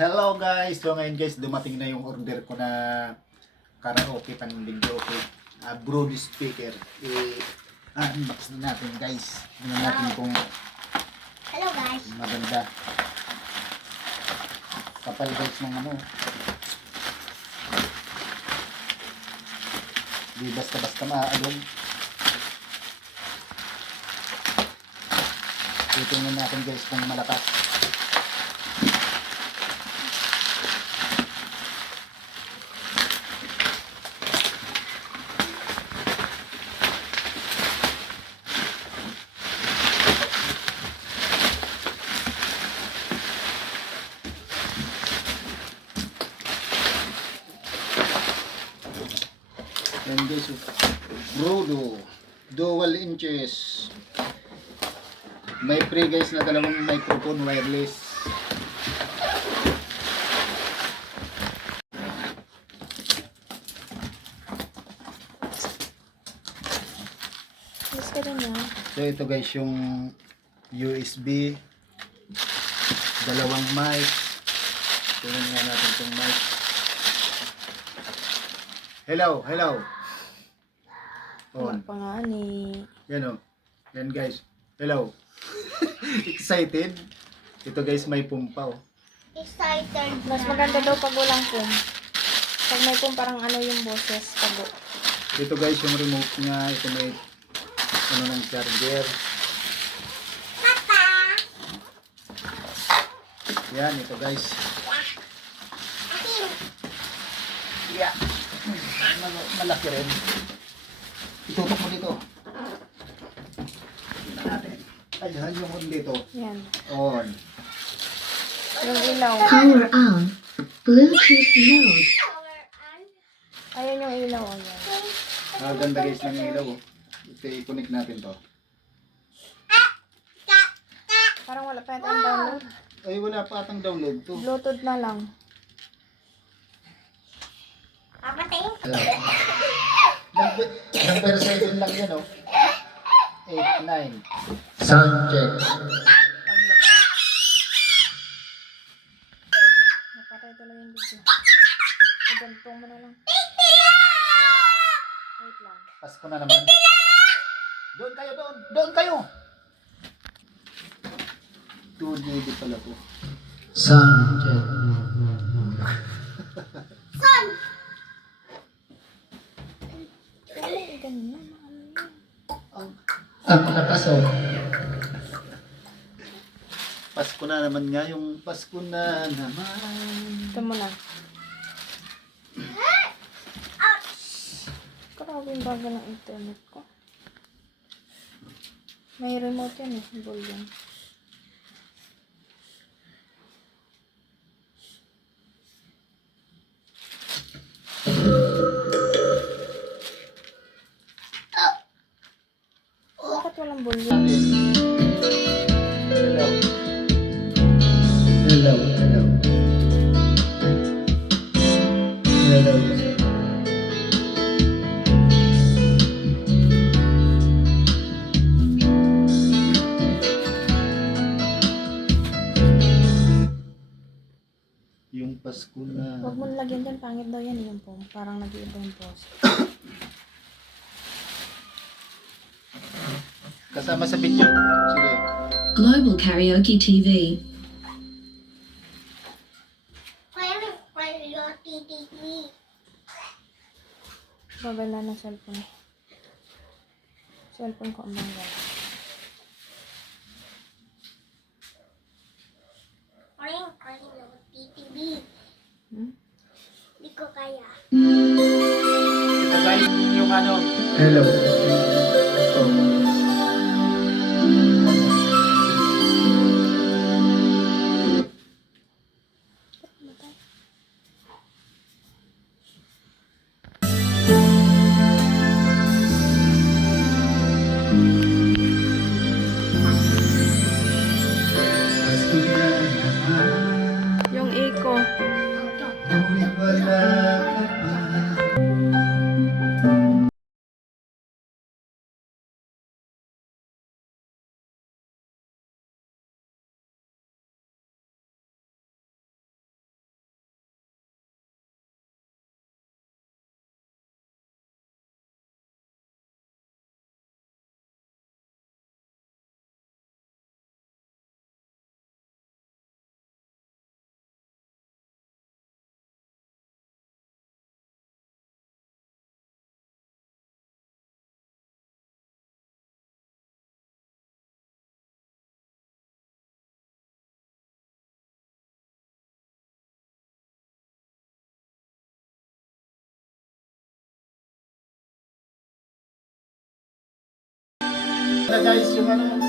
Hello guys! So ngayon guys, dumating na yung order ko na karaoke, pan videoke, Broad speaker. Unbox na natin guys. Tingnan natin kung Hello guys. maganda. Kapal guys ng ano. Di basta-basta maaalog. Tingnan natin guys kung malakas. And this is Brodo dual inches. May free guys na dalawang microphone wireless. Yes, ka din yan. So ito guys yung USB, dalawang mic. Tingnan nga natin itong mic. Hello, hello. On. Ano pa nga ni... Yan o. Yan guys. Hello. Excited? Ito guys may pumpa o. Excited. Mas maganda daw pag walang pum. Pag may pum, parang ano yung boses. Tago. Ito guys yung remote niya. Ito may ano ng charger. Papa! Yan ito guys. Yeah. Malaki rin. Itutok mo dito. Tingnan natin. Ayan yung on dito. Yan. On. Yung ilaw. Power on. Bluetooth mode. Ayan yung ilaw. O yan. Maganda guys ng ilaw. Ito i-connect natin to. Parang wala pa yung download. Ay wala pa atang download to. Bluetooth na lang. Number 7 lang yan oh. 8, 9. Sound check. Napatay talaga yung video. Igantong mo na lang. Wait lang. Pasko na naman. Doon kayo, doon. Doon kayo. 2 GB pala to. Sound check. Ay, ganyan. Ang nakapasok. Pasko na naman nga yung Pasko na naman. Ito mo na. Grabe yung bago ng internet ko. May remote yan eh. Volume. Bakit walang volume? Hello. Hello. Hello. Hello. Yung Pasko na. Huwag mo lagyan dyan. Pangit daw yan yung pom. Parang nag-iiba yung pose. Kasama sa video. Sige. Global Karaoke TV. Babala ng cellphone. Cellphone ko ang bangga. Hmm? Ito guys yung ano. Hello. Pasko na naman. Yung echo. Ngunit wala Na guys, yung ano,